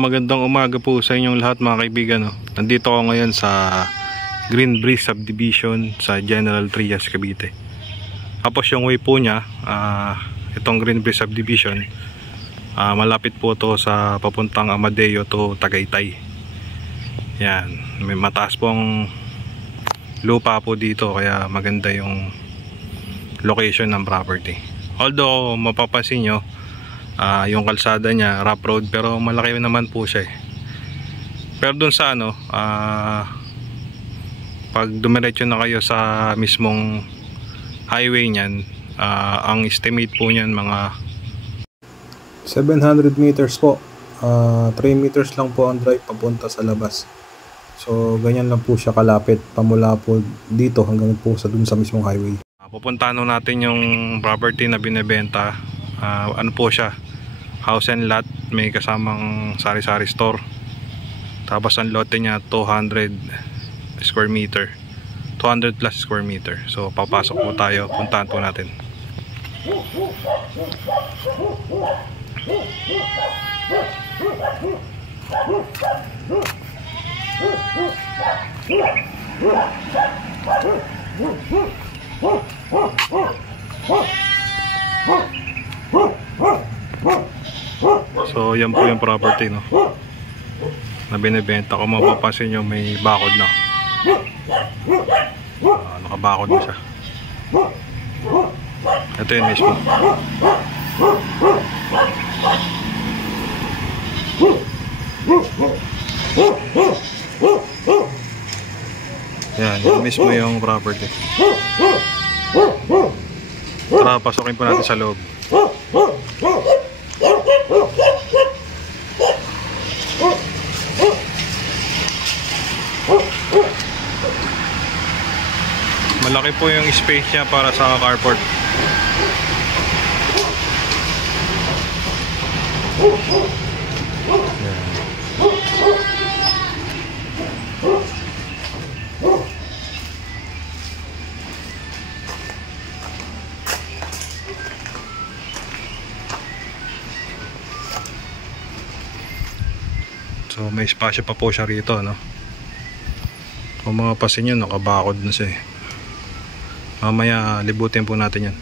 Magandang umaga po sa inyong lahat mga kaibigan. Nandito ako ngayon sa Green Breeze Subdivision sa General Trias, Cavite. Tapos yung way po niya, itong Green Breeze Subdivision, malapit po to sa papuntang Amadeo to Tagaytay. Yan, may mataas pong lupa po dito kaya maganda yung location ng property. Although mapapansin nyo, yung kalsada niya rough road pero malaki naman po siya pero dun sa pag dumiretso na kayo sa mismong highway niyan, ang estimate po niyan mga 700 meters po. 3 meters lang po ang drive papunta sa labas, so ganyan lang po siya kalapit pamula po dito hanggang po sa dun sa mismong highway. Pupuntahan natin yung property na binebenta. Ano po siya, house and lot, may kasamang sari-sari store. Tapos ang lote niya 200 square meter, 200 plus square meter. So papasok po tayo, puntahan po natin. So yan po yung property na binibenta. Kung mapapansin nyo, may bakod na. Nakabakod na siya. Ito yun mismo. Yan, yan mismo yung property. Tara, pasukin po natin sa loob. Malaki po yung space niya para sa carport. So may espasyo pa po siya rito, no? Kung mga pasin nyo, nakabakod na siya. Mamaya libutin po natin yan.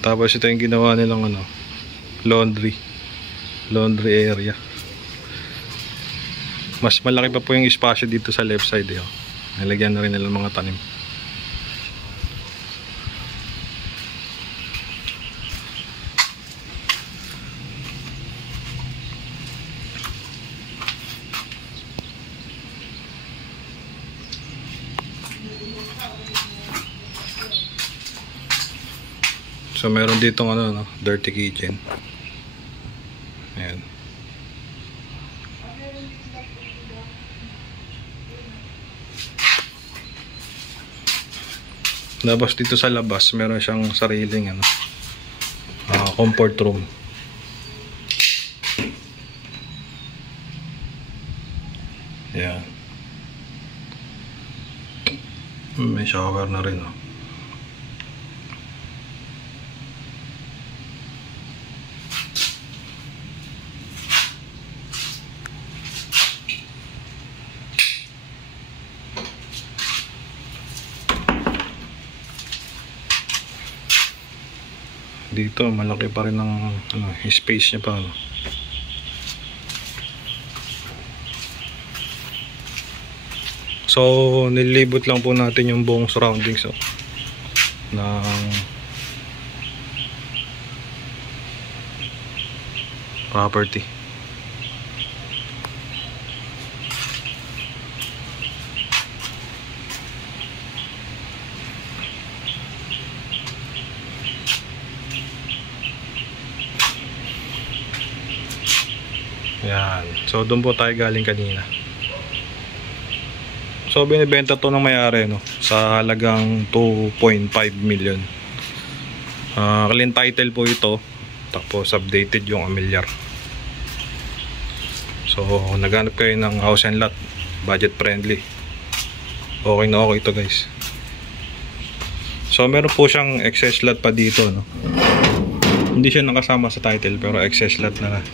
Tapos ito yung ginawa nilang laundry area. Mas malaki pa po yung espasyo dito sa left side. Nilagyan na rin nila mga tanim. So meron ditong dirty kitchen. Ayan. Tapos dito sa labas meron siyang sariling comfort room. Ayan. May shower na rin. Dito malaki pa rin ang space niya pa. So nililibot lang po natin yung buong surroundings ng property. Yan. So doon po tayo galing kanina. So binibenta to ng may-ari, no, sa halagang 2.5 million. Clean title po ito. Tapos updated yung amilyar. So naghanap kayo ng house and lot, budget friendly, okay na okay ito guys. So meron po siyang excess lot pa dito, no? Hindi siya nakasama sa title pero excess lot na.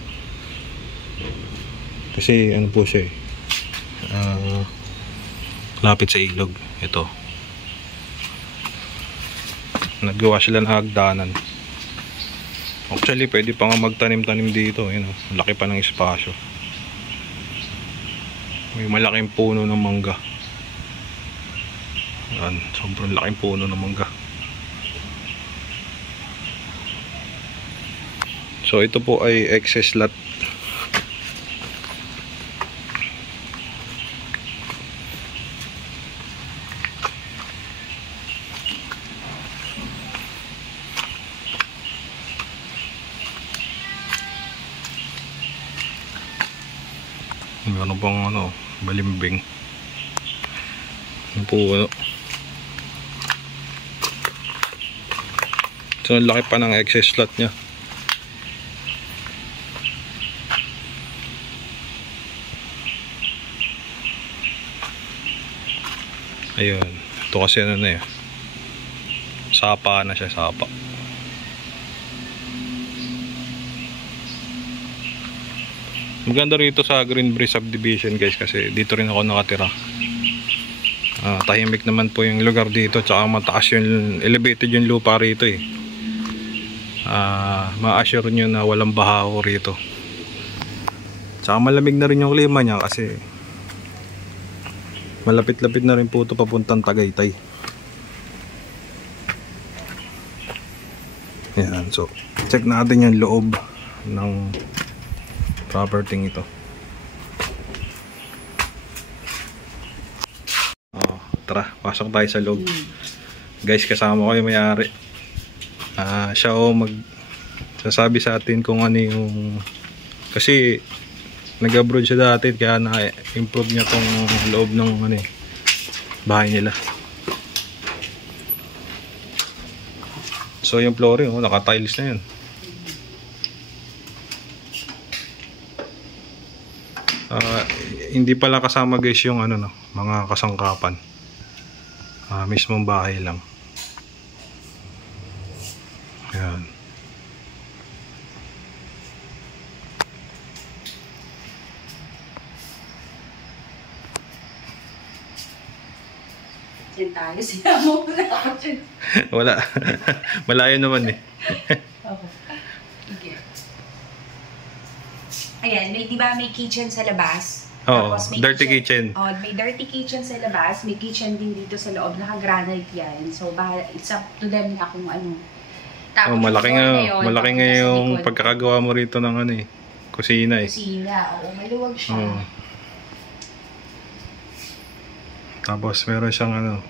Kasi ano po siya lapit sa ilog. Ito, nagawa sila ng hagdanan. Actually pwede pa nga magtanim-tanim dito, you know? Laki pa ng espasyo. May malaking puno ng mangga. Yan, sobrang laking puno ng mangga. So ito po ay excess lot. Meron pang ano, balimbing. Yung po ano. So laki pa ng excess lot nya. Ayun, ito kasi ano na sapa na siya, sapa. Maganda rito sa Green Breeze Subdivision guys, kasi dito rin ako nakatira. Tahimik naman po yung lugar dito, tsaka mataas yung elevated yung lupa rito ma-assure nyo na walang bahaw rito. Tsaka malamig na rin yung klima nya kasi malapit-lapit na rin po ito papuntang Tagaytay. Ayan, so check natin yung loob ng property ito. Tara, pasok tayo sa loob. Guys, kasama ko yung may-ari. Siya sasabi sa atin kung ano yung, kasi nag-abroad siya dati kaya na-improve niya tong loob ng bahay nila. So yung flooring, naka-tiles na yun. Hindi pala kasama guys yung mga kasangkapan. Mismong bahay lang. Ayan. Diyan tayo, siya mo na ako dyan. Wala. Malayo naman Okay. Ayan, di ba may kitchen sa labas? Oo, tapos may dirty kitchen. Oh, may dirty kitchen sa labas, may kitchen din dito sa loob, naka-granite yan. So, it's up to them na kung ano. Tapos, malaki nga yung pagkakagawa mo rito ng kusina Kusina, oo, maluwag siya. Tapos meron siyang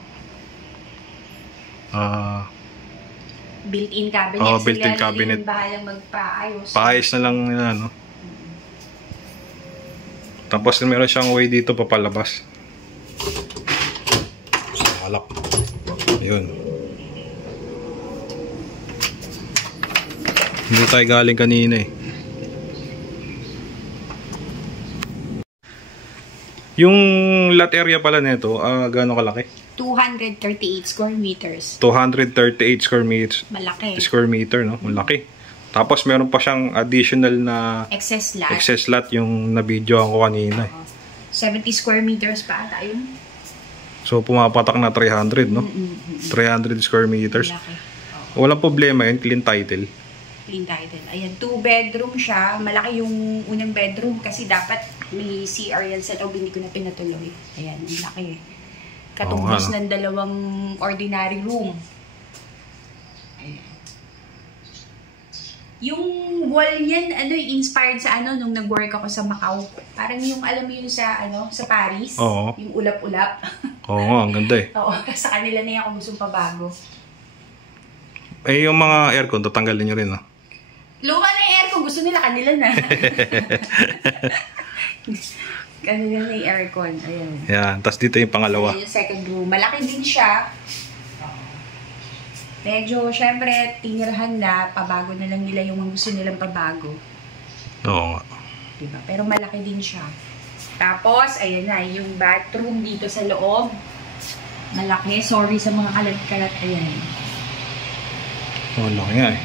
built-in cabinet. Built-in cabinet. Bahalang magpaayos. Paayos na lang nila, Tapos meron siyang way dito papalabas. Alak. Ayun. Hindi tayo galing kanina Yung lot area pala nito, gaano kalaki? 238 square meters. 238 square meters. Malaki. Square meter, no? Malaki. Tapos meron pa siyang additional na excess lot yung na-videoan ko kanina. 70 square meters pa ata yun. So pumapatak na 300, no? 300 square meters. Malaki. Walang problema yun, clean title. Clean title. Ayan, 2 bedroom siya. Malaki yung unang bedroom kasi dapat may CR yan sa loob, hindi ko na pinatuloy. Ayan, ang laki. Katumbas ng 2 ordinary room. Ayan. Yung wall niyan, inspired sa nung nag-work ako sa Macau. Parang yung, alam mo yun sa, sa Paris. Oo. Yung ulap-ulap. Oo, ang ganda Oo, sa kanila na yan kung gustong pabago. Yung mga aircon, tatanggalin nyo rin, no? Luma na yung aircon, gusto nila kanila na. Kasi na yung aircon. Ayan. Yan. Tapos dito yung pangalawa. Ayan yung second room. Malaki din siya. Medyo, syempre, tinirahan na. Pabago na lang nila yung mga gusto nilang pabago. Oo nga. Diba? Pero malaki din siya. Tapos, ayan na, yung bathroom dito sa loob. Malaki. Sorry sa mga kalat-kalat. Ayan. Oo, laki nga eh.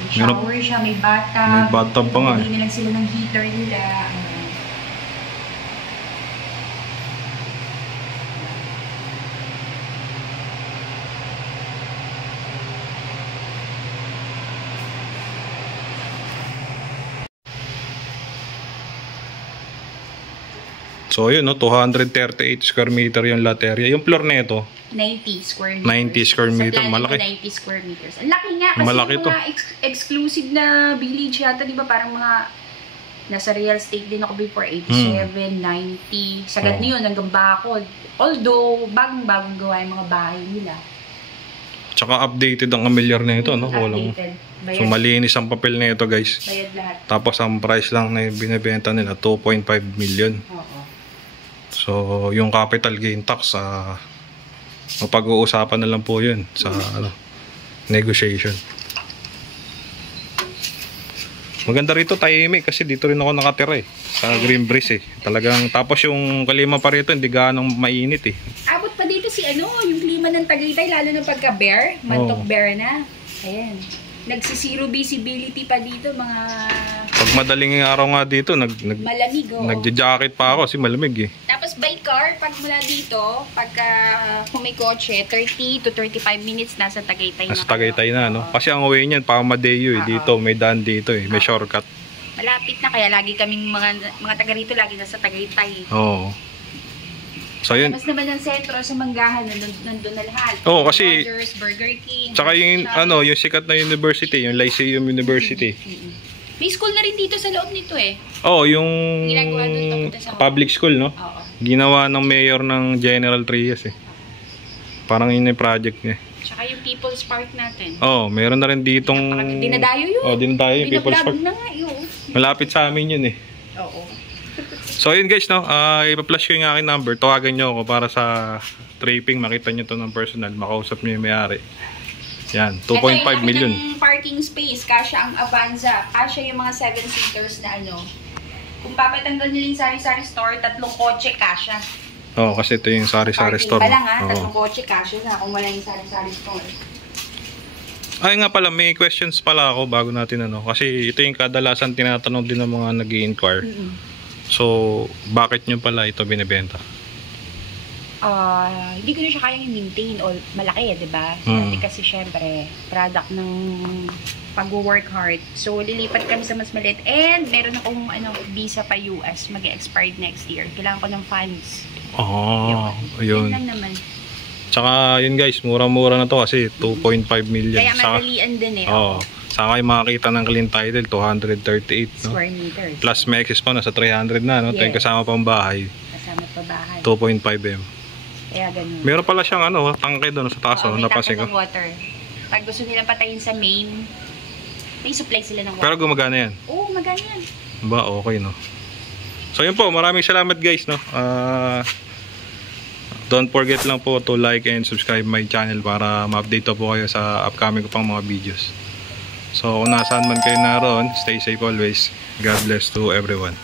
May shower siya, may bathtub. May bathtub pa nga eh. Hindi na lang sila ng heater nila. So yun, no, 238 square meter yung lot area. Yung floor na ito, 90 square meters. 90 square meter, Sa plano malaki. 90 square meters. Ang laki nga kasi Malaki yung mga exclusive na village yata, di ba? Parang mga nasa real estate din ako before, 87, 90. Sagad na yun, hanggang Bacol. Although, bagong-bagong gawa yung mga bahay nila. Tsaka updated ang amilyar na ito, no? Walang, Updated. Bayad, so malinis ang papel na ito, guys. bayad lahat. Tapos ang price lang na binibenta nila, 2.5 million. Oo. So, yung capital gain tax, mapag-uusapan na lang po yun sa negotiation. Maganda rito, tahimik, kasi dito rin ako nakatira eh, sa Green Breeze eh. Talagang, tapos yung kalima pa rito, hindi ganong mainit eh. Abot pa dito si yung klima ng Tagaytay, lalo na pagka-bear, mantok bear na. Ayan. Nagsisiro visibility pa dito, mga Pag madaling araw nga dito, malamig. nagja-jacket pa ako kasi malamig eh. Tapos by car, pag mula dito, pagka kung may kotse, 30 to 35 minutes nasa Tagaytay na. Nasa Tagaytay na, no? Kasi ang way niyan, Pamadeyo eh. Dito, may daan dito eh. May shortcut. Malapit na, kaya lagi kaming mga taga rito, lagi nasa Tagaytay. Oo. So yun. Mas naman ang sentro sa Manggahan, nandun na lahat. Oo, kasi Rogers, Burger King. tsaka yung, yung sikat na university, yung Lyceum University. May school na rin dito sa loob nito eh. Oo, yung Ginagawa doon papunta sa public school, no? Oo. Ginawa ng mayor ng General Trias eh. Parang yun yung project niya. Tsaka yung People's Park natin. Oo, meron na rin ditong Dinadayo yun. Oo, dinadayo yung People's Park. Na nga yun. Malapit sa amin yun eh. Oo. So yun guys, no, ipa-flash ko yung aking number. Tawagan nyo ako para sa draping. Makita nyo to ng personal. Makausap nyo yung may-ari. Yan, 2.5 million. Ito yung parking space. Kasya ang Avanza. Kasya yung mga 7-seaters na Kung papatanggal nyo yung sari-sari store, 3 kotse kasya. Oo, kasi ito yung sari-sari store. Pa lang 3 kotse kasya na kung wala yung sari-sari store. Ay nga pala, may questions pala ako bago natin Kasi ito yung kadalasan tinatanong din ng mga nag-i-inquire. So, bakit nyo pala ito binibenta? Hindi ko na siya kayang i-maintain. Malaki di ba? Kasi syempre, product ng pag-work hard. So, lilipat kami sa mas maliit. And, meron akong visa pa US. Mag-expired next year. Kailangan ko ng funds. Yun. Yun lang naman. Tsaka, yun guys, mura-mura na to kasi 2.5 million. Kaya madalian din eh. Saka kayo makakita ng clean title, 238 square meters. Plus may excess pa, nasa 300 na, no? Yes. Kasama pang bahay. Kasama pa bahay. 2.5 M. Kaya ganun. Meron pala siyang tangke doon sa taas. May tangke ng water. Pag gusto nilang patayin sa main, may supply sila ng water. Pero gumagana yan? Oo, magana yan. Ba, okay, no? So yun po, maraming salamat guys, no? Don't forget lang po to like and subscribe my channel para ma-update po kayo sa upcoming ko pang mga videos. So kung nasaan man kayo naroon, stay safe always. God bless to everyone.